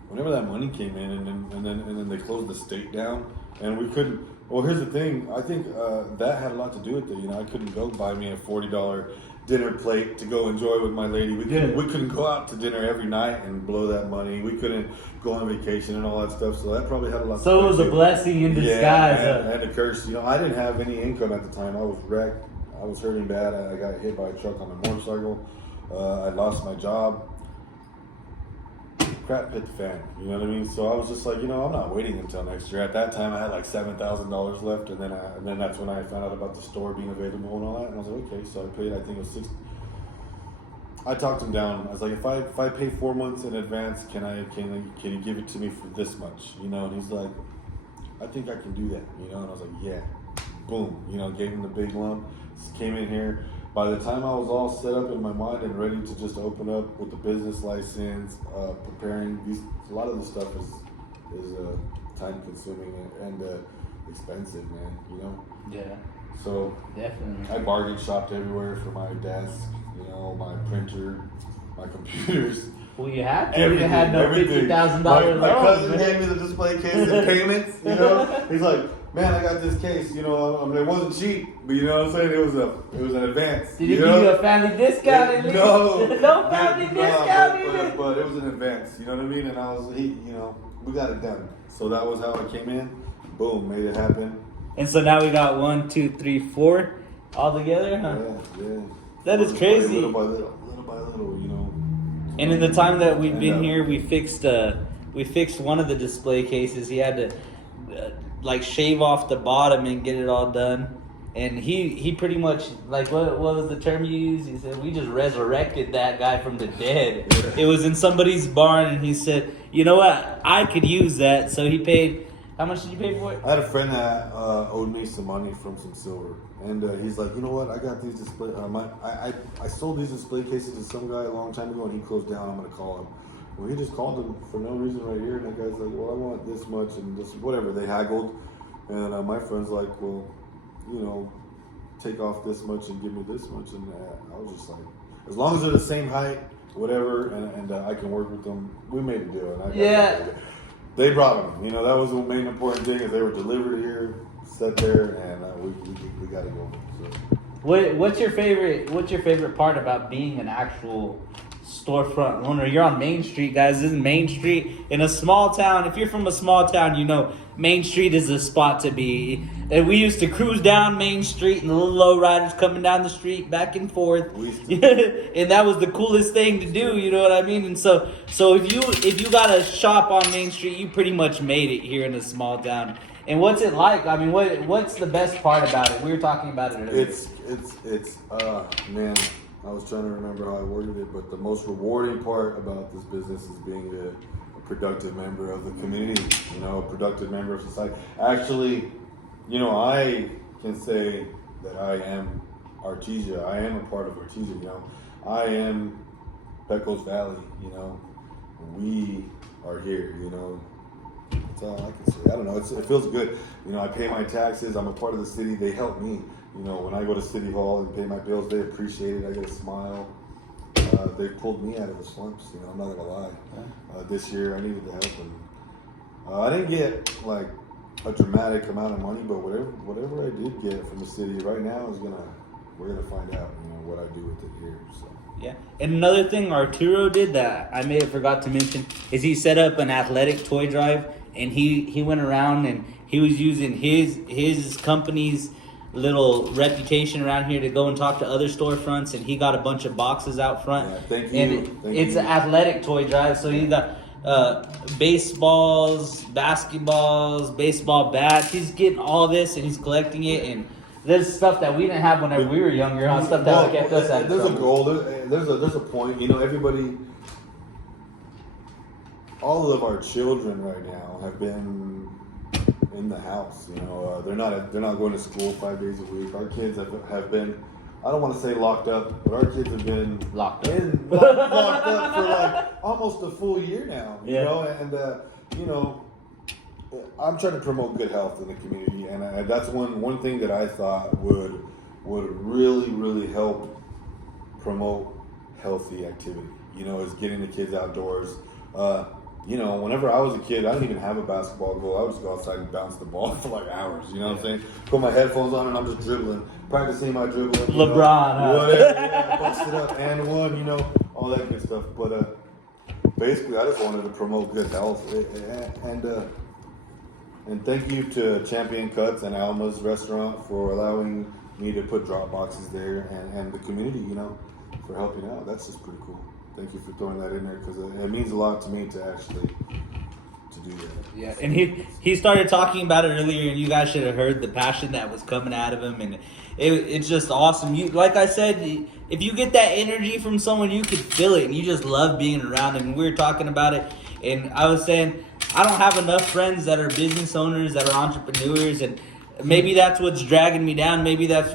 whenever that money came in, and then they closed the state down, and we couldn't. Well, here's the thing. I think that had a lot to do with it. You know, I couldn't go buy me a $40 dinner plate to go enjoy with my lady. We couldn't go out to dinner every night and blow that money. We couldn't go on vacation and all that stuff. So that probably had a lot. So it was a blessing in disguise. Yeah, and a curse. You know, I didn't have any income at the time. I was wrecked. I was hurting bad. I got hit by a truck on a motorcycle. I lost my job. Crap hit the fan, you know what I mean? So I was just like, you know, I'm not waiting until next year. At that time, I had like $7,000 left, and then that's when I found out about the store being available and all that. And I was like, okay, so I paid. I think it was $6. I talked him down. I was like, if I pay 4 months in advance, can you give it to me for this much? You know, and he's like, I think I can do that. You know, and I was like, yeah, boom. You know, gave him the big lump. Came in here. By the time I was all set up in my mind and ready to just open up with the business license, preparing a lot of the stuff is time consuming and expensive, man, you know? Yeah. So definitely. I bargain shopped everywhere for my desk, you know, my printer, my computers. Well, you had to. You had no $50,000 loan. My cousin gave me the display case and payments, you know? He's like, man, I got this case, you know, I mean, it wasn't cheap, but you know what I'm saying? It was an advance. Did he give you a family discount at least? No. No family discount even? But it was an advance, you know what I mean? And you know, we got it done. So that was how I came in. Boom, made it happen. And so now we got 1, 2, 3, 4 all together, huh? Yeah. That is crazy. Little by little, you know. And in the time that we've been here, we fixed one of the display cases. He had to like shave off the bottom and get it all done. And he pretty much, like, what was the term you used? He said, we just resurrected that guy from the dead. It was in somebody's barn, and he said, you know what, I could use that. So he paid, how much did you pay for it? I had a friend that owed me some money from some silver. And he's like, you know what, I got these display, I sold these display cases to some guy a long time ago, and he closed down. I'm going to call him. Well, he just called him for no reason right here, and that guy's like, well, I want this much, and this, whatever, they haggled. And my friend's like, well, you know, take off this much and give me this much. And I was just like, as long as they're the same height, whatever, and I can work with them, we made a deal. And they brought them. You know, that was the main important thing, is they were delivered here, set there, and we got to go. So. What's your favorite part about being an actual storefront owner? You're on Main Street, guys. This is Main Street in a small town. If you're from a small town, you know Main Street is the spot to be. And we used to cruise down Main Street and the little low riders coming down the street back and forth. And that was the coolest thing to do, you know what I mean? And so if you got a shop on Main Street, you pretty much made it here in a small town. And what's it like? I mean, what's the best part about it? We were talking about it earlier. It's man, I was trying to remember how I worded it, but the most rewarding part about this business is being a productive member of the community, you know, a productive member of society. Actually, you know, I can say that I am Artesia. I am a part of Artesia, you know. I am Pecos Valley, you know. We are here, you know. That's all I can say. I don't know. It feels good. You know, I pay my taxes. I'm a part of the city. They help me. You know, when I go to City Hall and pay my bills, they appreciate it. I get a smile. They pulled me out of the slumps. You know, I'm not gonna lie. This year, I needed the help, and I didn't get like a dramatic amount of money, but whatever I did get from the city right now we're gonna find out. You know what I do with it here. So. Yeah, and another thing Arturo did that I may have forgot to mention is he set up an athletic toy drive, and he went around and he was using his company's little reputation around here to go and talk to other storefronts, and he got a bunch of boxes out front. Yeah, thank you. And it's an athletic toy drive, so he got baseballs, basketballs, baseball bats. He's getting all this and he's collecting it, and there's stuff that we didn't have whenever we were younger, stuff that kept us out of trouble. There's a goal. There's a point. You know, everybody, all of our children right now have been in the house. You know, they're not going to school 5 days a week. Our kids have been. I don't want to say locked up, but our kids have been locked up for like almost a full year now. You know, and you know, I'm trying to promote good health in the community, and that's one thing that I thought would really help promote healthy activity. You know, is getting the kids outdoors. You know, whenever I was a kid, I didn't even have a basketball goal. I would just go outside and bounce the ball for like hours. You know what I'm saying? Put my headphones on and I'm just dribbling, practicing my dribbling. LeBron, whatever, bust it up and one. You know, all that good stuff. But basically, I just wanted to promote good health, and thank you to Champion Cuts and Alma's restaurant for allowing me to put drop boxes there, and the community, you know, for helping out. That's just pretty cool. Thank you for throwing that in there, because it means a lot to me to actually to do that. Yeah, and he started talking about it earlier, and you guys should have heard the passion that was coming out of him, and it's just awesome. You, like I said, if you get that energy from someone, you can feel it, and you just love being around them. And we were talking about it, and I was saying I don't have enough friends that are business owners, that are entrepreneurs, and maybe that's what's dragging me down. Maybe that's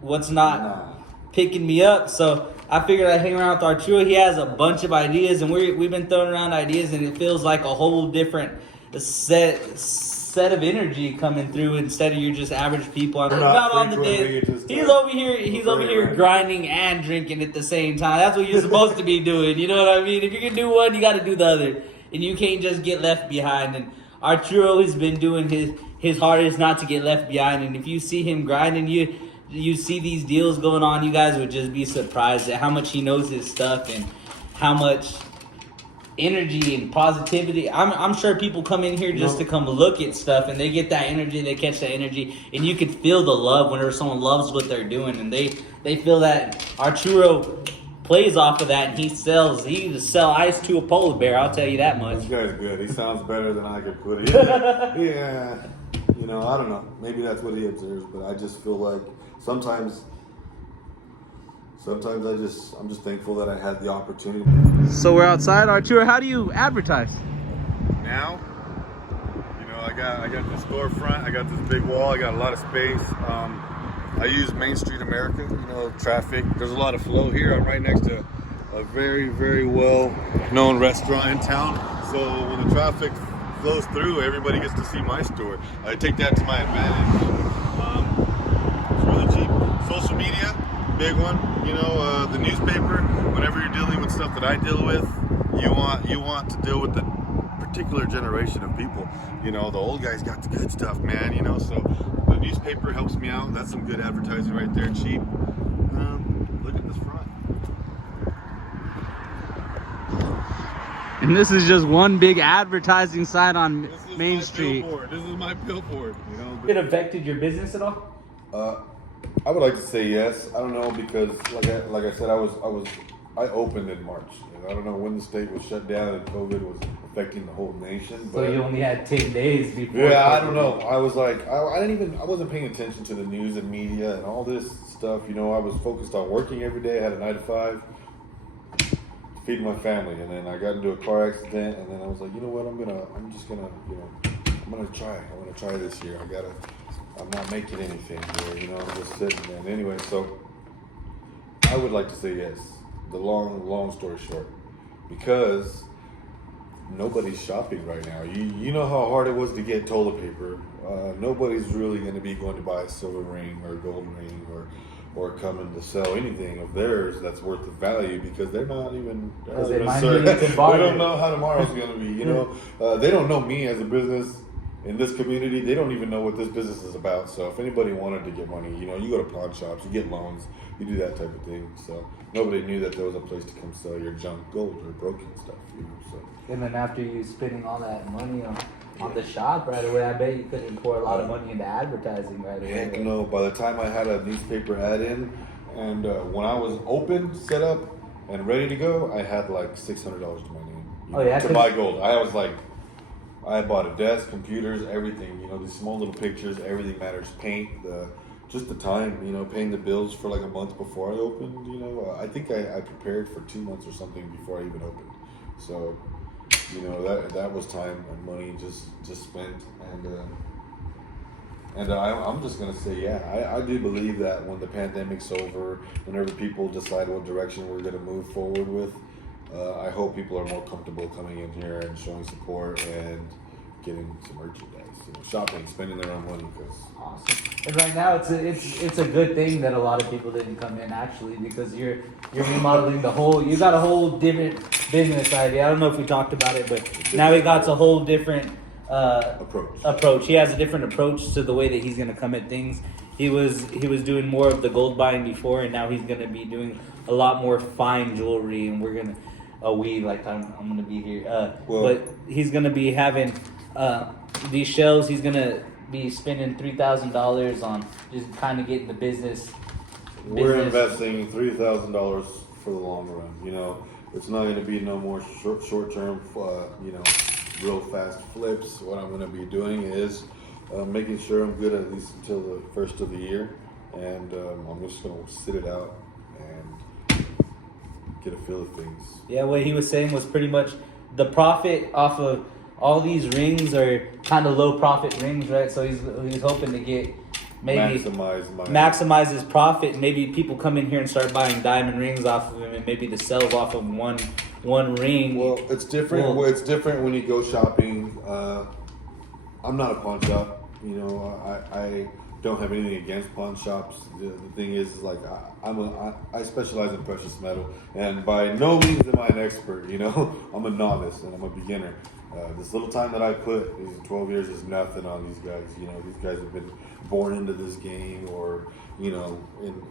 what's not picking me up. So I figured I'd hang around with Arturo. He has a bunch of ideas, and we've been throwing around ideas, and it feels like a whole different set of energy coming through instead of your just average people. Not on the day. He's over here grinding and drinking at the same time. That's what you're supposed to be doing. You know what I mean? If you can do one, you got to do the other, and you can't just get left behind. And Arturo has been doing his hardest not to get left behind. And if you see him grinding, you see these deals going on, you guys would just be surprised at how much he knows his stuff and how much energy and positivity. I'm sure people come in here just to come look at stuff, and they get that energy, they catch that energy, and you can feel the love whenever someone loves what they're doing, and they feel that. Arturo plays off of that, and he can sell ice to a polar bear, I'll tell you that much. This guy's good. He sounds better than I could put it. Yeah. You know, I don't know. Maybe that's what he observes, but I just feel like sometimes I'm just thankful that I had the opportunity. So we're outside. Arturo, how do you advertise? Now, you know, I got this storefront, I got this big wall, I got a lot of space. I use Main Street America, you know, traffic. There's a lot of flow here. I'm right next to a very, very well-known restaurant in town. So when the traffic flows through, everybody gets to see my store. I take that to my advantage. It's really cheap. Social media, big one. You know, the newspaper. Whenever you're dealing with stuff that I deal with, you want to deal with the particular generation of people. You know, the old guys got the good stuff, man. You know, so the newspaper helps me out. That's some good advertising right there, cheap. Look at this front. And this is just one big advertising sign on Main Street. Billboard. This is my billboard. You know, It affected your business at all? I would like to say yes. I don't know because, like I said, I opened in March. And I don't know when the state was shut down and COVID was affecting the whole nation. But So you only had 10 days before. yeah, I don't know. I was like, I wasn't paying attention to the news and media and all this stuff. You know, I was focused on working every day. I had a 9 to 5, feeding my family, and then I got into a car accident, and then I was like, you know what? I'm gonna try this year. I'm not making anything here. You know, I'm just sitting there. And anyway, so I would like to say yes. The long story short, because nobody's shopping right now. You know how hard it was to get toilet paper. Nobody's really going to be going to buy a silver ring or a gold ring or coming to sell anything of theirs that's worth the value because they're not even. They don't know how tomorrow's going to be. You know, they don't know me as a business. In this community, they don't even know what this business is about. So if anybody wanted to get money, you know, you go to pawn shops, you get loans, you do that type of thing. So nobody knew that there was a place to come sell your junk gold or broken stuff, you know. So And then after you spending all that money on the shop right away, I bet you couldn't pour a lot of money into advertising right away. heck no. By the time I had a newspaper ad in, and when I was open, set up, and ready to go, I had like $600 to my name. To buy gold. I was like, I bought a desk, computers, everything. You know, these small little pictures, everything matters. Paint, just the time. You know, paying the bills for like a month before I opened. You know, I think I prepared for 2 months or something before I even opened. So, you know, that was time and money just spent. And I'm just gonna say, yeah, I do believe that when the pandemic's over, whenever people decide what direction we're gonna move forward with. I hope people are more comfortable coming in here and showing support and getting some merchandise, you know, shopping, spending their own money. Awesome. And right now, it's a good thing that a lot of people didn't come in actually because you're remodeling the whole. You got a whole different business idea. I don't know if we talked about it, but now he got a whole different approach. He has a different approach to the way that he's gonna come at things. He was doing more of the gold buying before, and now he's gonna be doing a lot more fine jewelry, and we're gonna. I'm gonna be here. But he's gonna be having these shelves. He's gonna be spending $3,000 on just kind of getting the business. We're investing $3,000 for the long run. You know, it's not gonna be no more short term. You know, real fast flips. What I'm gonna be doing is making sure I'm good at least until the first of the year, and I'm just gonna sit it out and get a feel of things. Yeah, what he was saying was pretty much the profit off of all these rings are kind of low profit rings, right? So he's hoping to get maybe maximize his profit. Maybe people come in here and start buying diamond rings off of him, and maybe the sales off of one ring. Well, it's different. It's different when you go shopping. I'm not a pawn shop. You know, I don't have anything against pawn shops. The thing is like I specialize in precious metal, and by no means am I an expert. You know, I'm a novice and I'm a beginner. This little time that I put, these 12 years, is nothing on these guys. You know, these guys have been born into this game, or you know, and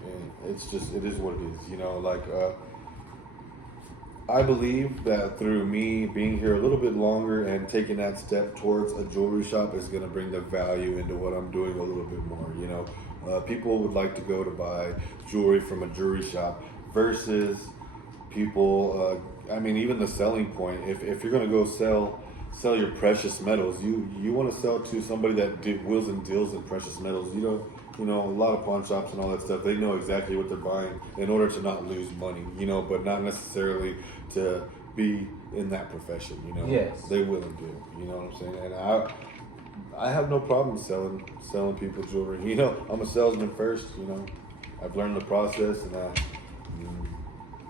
it's just, it is what it is. You know, like I believe that through me being here a little bit longer and taking that step towards a jewelry shop is going to bring the value into what I'm doing a little bit more. You know, people would like to go to buy jewelry from a jewelry shop versus people. I mean, even the selling point. If you're going to go sell your precious metals, you want to sell to somebody that wheels and deals in precious metals. You know, a lot of pawn shops and all that stuff, they know exactly what they're buying in order to not lose money, you know, but not necessarily to be in that profession, you know. Yes. They will and do, you know what I'm saying? And I have no problem selling people jewelry. You know, I'm a salesman first, you know. I've learned the process, and I'm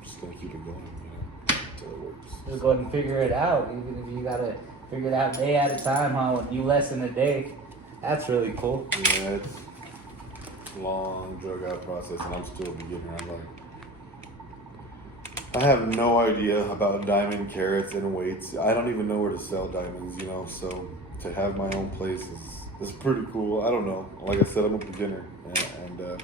just going to keep it going, you know, until it works. Just go ahead and figure it out, even if you got to figure it out day at a time, you less than a day. That's really cool. Yeah, it's long drug out process, and I'm still a beginner. I'm like, I have no idea about diamond carats and weights. I don't even know where to sell diamonds, you know. So to have my own place is pretty cool. I don't know. Like I said, I'm a beginner, and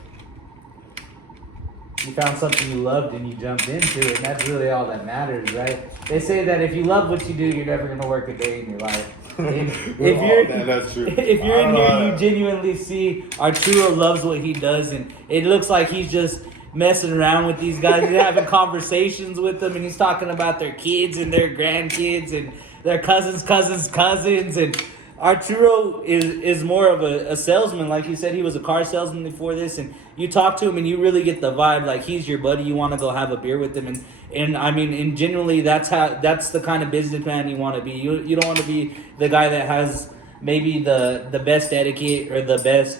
you found something you loved and you jumped into it, and that's really all that matters, right? They say that if you love what you do, you're never gonna work a day in your life. That's true. If you're in here, you genuinely see Arturo loves what he does, and it looks like he's just messing around with these guys. He's having conversations with them, and he's talking about their kids and their grandkids and their cousins, and Arturo is more of a salesman. Like you said, he was a car salesman before this, and you talk to him and you really get the vibe like he's your buddy. You want to go have a beer with him, and I mean, and generally that's the kind of businessman you want to be. You don't want to be the guy that has maybe the best etiquette or the best.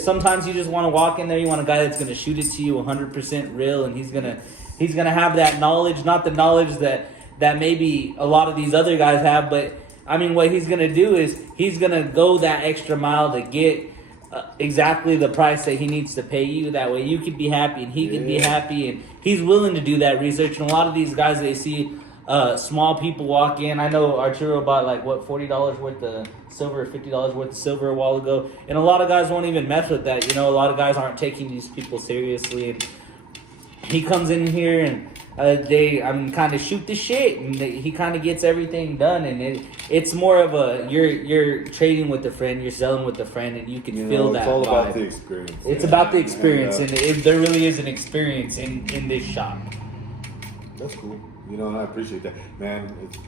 Sometimes you just want to walk in there. You want a guy that's going to shoot it to you 100% real, and he's gonna have that knowledge, not the knowledge that maybe a lot of these other guys have, but I mean, what he's going to do is he's going to go that extra mile to get exactly the price that he needs to pay you. That way you can be happy and he can be happy. And he's willing to do that research. And a lot of these guys, they see small people walk in. I know Arturo bought like, $40 worth of silver, $50 worth of silver a while ago. And a lot of guys won't even mess with that. You know, a lot of guys aren't taking these people seriously. And he comes in here and they kind of shoot the shit, and he kind of gets everything done, and it's more of a you're trading with a friend, you're selling with a friend, and you can feel that. It's all vibe. about the experience. It's about the experience, and there really is an experience in this shop. That's cool, you know, and I appreciate that, man. It's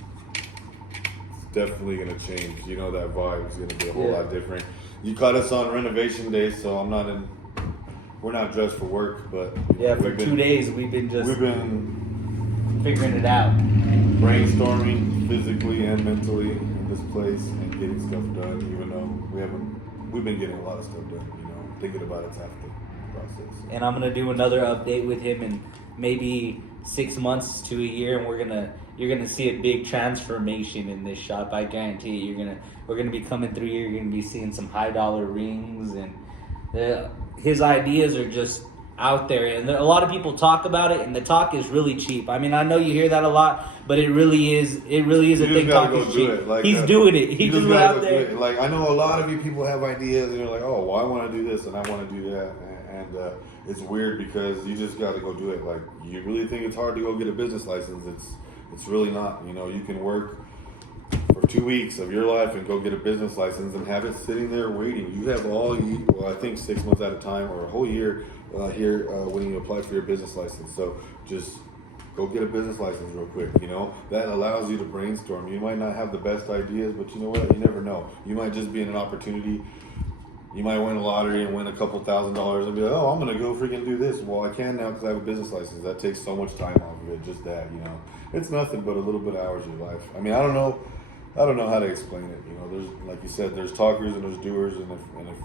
definitely gonna change. You know, that vibe is gonna be a whole lot different. You caught us on renovation day, so we're not dressed for work, but for 2 days we've been figuring it out, brainstorming physically and mentally in this place and getting stuff done. Even though we've been getting a lot of stuff done. You know, thinking about it's half the process. And I'm gonna do another update with him in maybe 6 months to a year, and you're gonna see a big transformation in this shop. I guarantee you. We're gonna be coming through here. You're gonna be seeing some high dollar rings, and his ideas are just out there, and a lot of people talk about it, and the talk is really cheap. I mean, I know you hear that a lot, but it really is a thing. Talk is cheap. He's doing it. He just went out there. Like, I know a lot of you people have ideas, and you're like, oh, well, I want to do this and I want to do that, and it's weird because you just got to go do it. Like, you really think it's hard to go get a business license? It's really not. You know, you can work for 2 weeks of your life and go get a business license and have it sitting there waiting. You have I think 6 months at a time or a whole year here when you apply for your business license. So just go get a business license real quick. You know, that allows you to brainstorm. You might not have the best ideas, but you know what? You never know. You might just be in an opportunity. You might win a lottery and win a couple $1,000s and be like, oh, I'm going to go freaking do this. Well, I can now because I have a business license. That takes so much time off of it, just that, you know. It's nothing but a little bit of hours of your life. I mean, I don't know how to explain it. You know, there's, like you said, there's talkers and there's doers, and if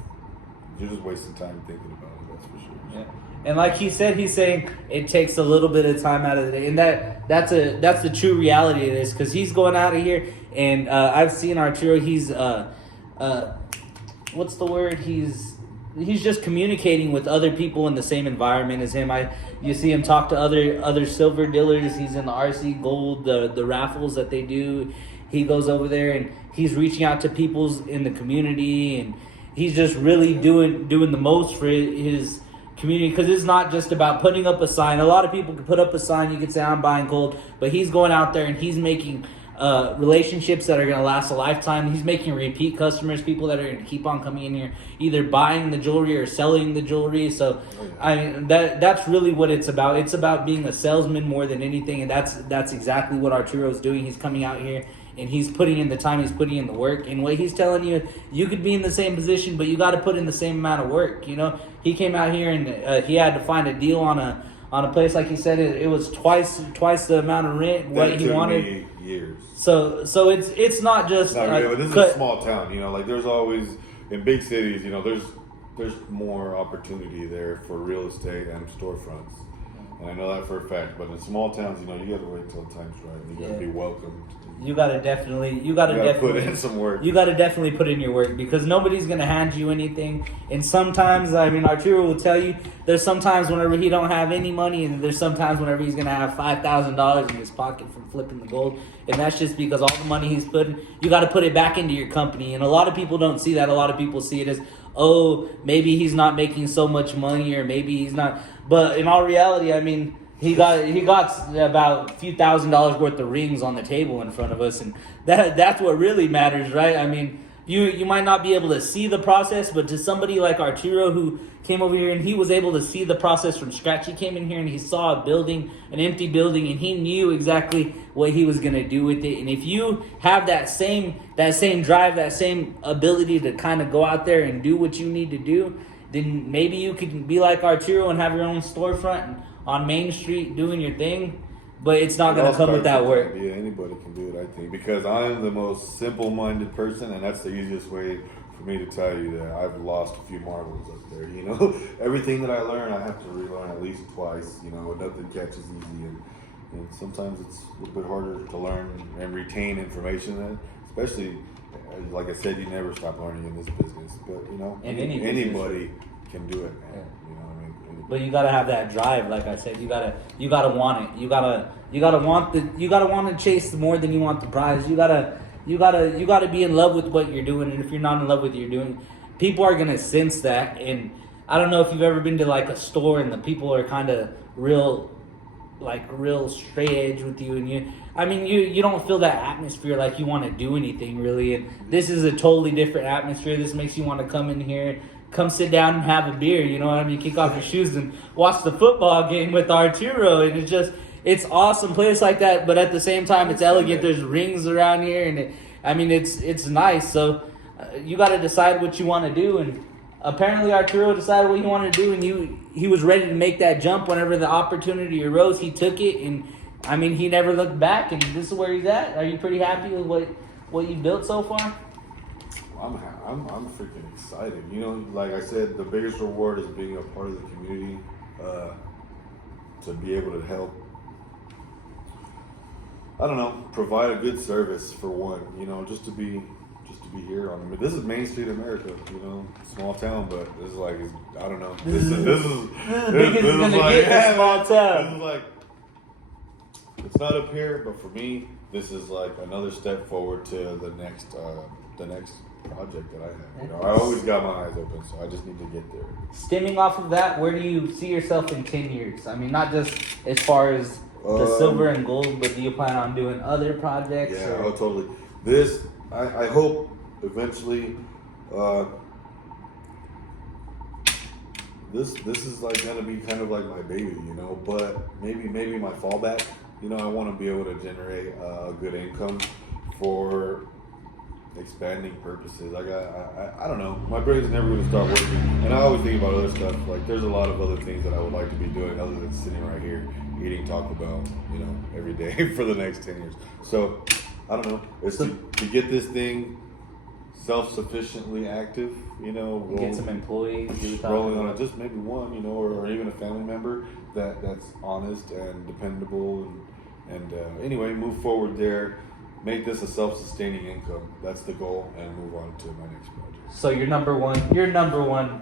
you're just wasting time thinking about it, that's for sure. Yeah. And like he said, he's saying it takes a little bit of time out of the day, and that's the true reality of this, because he's going out of here, and I've seen Arturo. He's what's the word? He's just communicating with other people in the same environment as him. You see him talk to other silver dealers. He's in the RC Gold, the raffles that they do. He goes over there and he's reaching out to people in the community, and he's just really doing the most for his community, because it's not just about putting up a sign. A lot of people can put up a sign, you can say I'm buying gold, but he's going out there and he's making relationships that are going to last a lifetime. He's making repeat customers, people that are going to keep on coming in here, either buying the jewelry or selling the jewelry. So I mean, that's really what it's about. It's about being a salesman more than anything, and that's exactly what Arturo's doing. He's coming out here and he's putting in the time, he's putting in the work. And what he's telling you, you could be in the same position, but you got to put in the same amount of work. You know, he came out here and he had to find a deal on a place, like he said, it was twice the amount of rent what he wanted. Me years. So it's not just. This is a small town, you know. Like, there's always in big cities, you know, there's more opportunity there for real estate and storefronts. And I know that for a fact. But in small towns, you gotta wait till time's right. You gotta be welcomed. You gotta definitely put in some work. You gotta definitely put in your work, because nobody's gonna hand you anything. And sometimes, I mean, Arturo will tell you, there's sometimes whenever he don't have any money, and there's sometimes whenever he's gonna have $5,000 in his pocket from flipping the gold. And that's just because all the money he's putting, you got to put it back into your company. And a lot of people don't see that. A lot of people see it as, oh, maybe he's not making so much money, or maybe he's not. But in all reality, I mean, he got about a few $1,000s worth of rings on the table in front of us, and that's what really matters, right? I mean, you might not be able to see the process, but to somebody like Arturo, who came over here and he was able to see the process from scratch. He came in here and he saw a building, an empty building, and he knew exactly what he was gonna do with it. And if you have that same drive, that same ability to kind of go out there and do what you need to do, then maybe you could be like Arturo and have your own storefront on Main Street doing your thing. But it's not going to come with that work. Yeah, anybody can do it, I think. Because I am the most simple-minded person, and that's the easiest way for me to tell you that I've lost a few marbles up there. Everything that I learn, I have to relearn at least twice. Nothing catches easy. And sometimes it's a little bit harder to learn and retain information. Especially, like I said, you never stop learning in this business. But, anybody can do it, man. Yeah. You know what I mean? But you gotta have that drive, like I said. You gotta want it. You gotta want to chase more than you want the prize. You gotta be in love with what you're doing. And if you're not in love with what you're doing, people are gonna sense that. And I don't know if you've ever been to like a store and the people are kind of real straight edge with you, and you don't feel that atmosphere like you want to do anything really. And this is a totally different atmosphere. This makes you want to come in here, come sit down and have a beer, you know what I mean? Kick off your shoes and watch the football game with Arturo. And it's awesome place like that, but at the same time, it's elegant. There's rings around here, and it's nice. So you got to decide what you want to do. And apparently Arturo decided what he wanted to do, and he was ready to make that jump whenever the opportunity arose. He took it, and I mean, he never looked back, and this is where he's at. Are you pretty happy with what you built so far? I'm freaking excited. Like I said, the biggest reward is being a part of the community, to be able to help, I don't know, provide a good service for one, just to be here on. I mean, this is Main Street America, small town, but this is like, I don't know. This is the biggest it's gonna get in a small town. This is like, it's not up here, but for me, this is like another step forward to the next project that I have. I always got my eyes open, so I just need to get there. Stemming off of that, where do you see yourself in 10 years? I mean, not just as far as the silver and gold, but do you plan on doing other projects? Yeah, totally. I hope eventually, this is like gonna be kind of like my baby, but maybe my fallback. I want to be able to generate a good income for expanding purposes. I don't know. My brain's never going to stop working, and I always think about other stuff. Like, there's a lot of other things that I would like to be doing other than sitting right here eating Taco Bell, every day for the next 10 years. So I don't know. It's to get this thing self-sufficiently active. Get some employees. Rolling on it, just maybe one, or even a family member that's honest and dependable, and anyway, move forward there. Make this a self-sustaining income. That's the goal, and move on to my next project. So your number one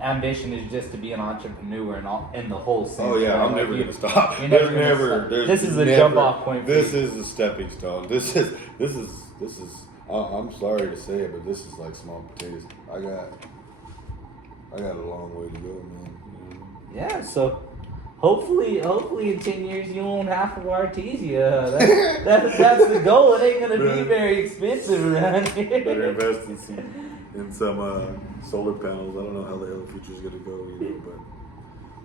ambition is just to be an entrepreneur in the whole sense. Oh yeah, I'm never gonna stop. This is a jump off point. This is a stepping stone. This is. I'm sorry to say it, but this is like small potatoes. I got a long way to go, man. Yeah. So. Hopefully in 10 years you own half of Artesia. That's the goal. It ain't gonna be very expensive around here. Better invest in some solar panels. I don't know how the hell the future's gonna go,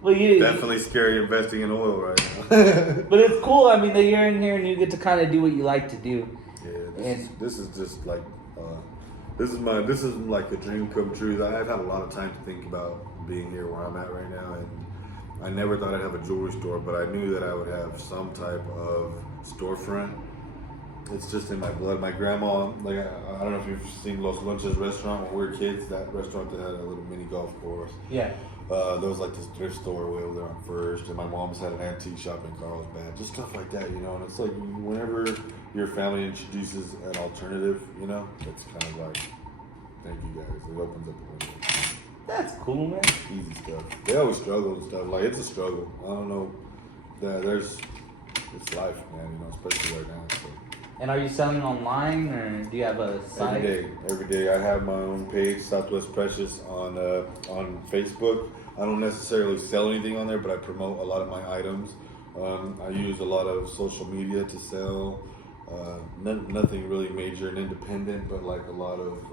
but definitely scary investing in oil right now. But it's cool. I mean, that you're in here and you get to kind of do what you like to do. Yeah, this is just like this is like a dream come true. I've had a lot of time to think about being here where I'm at right now, and I never thought I'd have a jewelry store, but I knew that I would have some type of storefront. It's just in my blood. My grandma, like, I don't know if you've seen Los Lunches restaurant when we were kids, that restaurant that had a little mini golf course. Yeah. There was like this thrift store way over there on First, and my mom's had an antique shop in Carlsbad, just stuff like that, you know. And it's like whenever your family introduces an alternative, you know, it's kind of like, thank you guys. It opens up the window. That's cool, man. Easy stuff. They always struggle and stuff. Like, it's a struggle. I don't know. It's life, man, you know, especially right now. So. And are you selling online, or do you have a site? Every day. I have my own page, Southwest Precious, on Facebook. I don't necessarily sell anything on there, but I promote a lot of my items. I use a lot of social media to sell. Nothing really major and independent, but like a lot of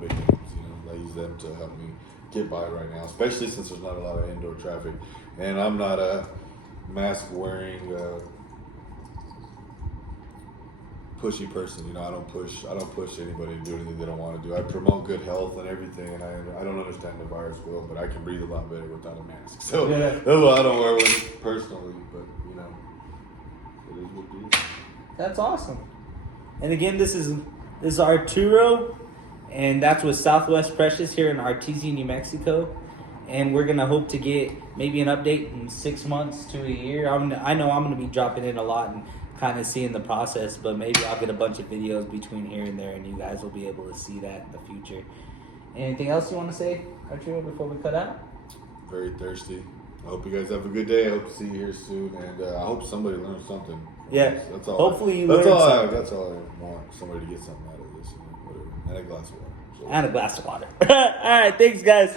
big names. You know, I use them to help me get by right now, especially since there's not a lot of indoor traffic, and I'm not a mask wearing pushy person. You know, I don't push anybody to do anything they don't want to do. I promote good health and everything, and I don't understand the virus well, but I can breathe a lot better without a mask. So that's why I don't wear one personally, but you know, it is what it is. That's awesome. And again, this is Arturo, and that's with Southwest Precious here in Artesia, New Mexico. And we're gonna hope to get maybe an update in 6 months to a year. I know I'm gonna be dropping in a lot and kind of seeing the process, but maybe I'll get a bunch of videos between here and there, and you guys will be able to see that in the future. Anything else you want to say, Arturo, before we cut out? Very thirsty. I hope you guys have a good day. I hope to see you here soon, and I hope somebody learns something. Yeah. That's all. Hopefully you learn something. That's all I want. Somebody to get something out of this, you know, whatever. And a glass of water. So. And a glass of water. All right, thanks, guys.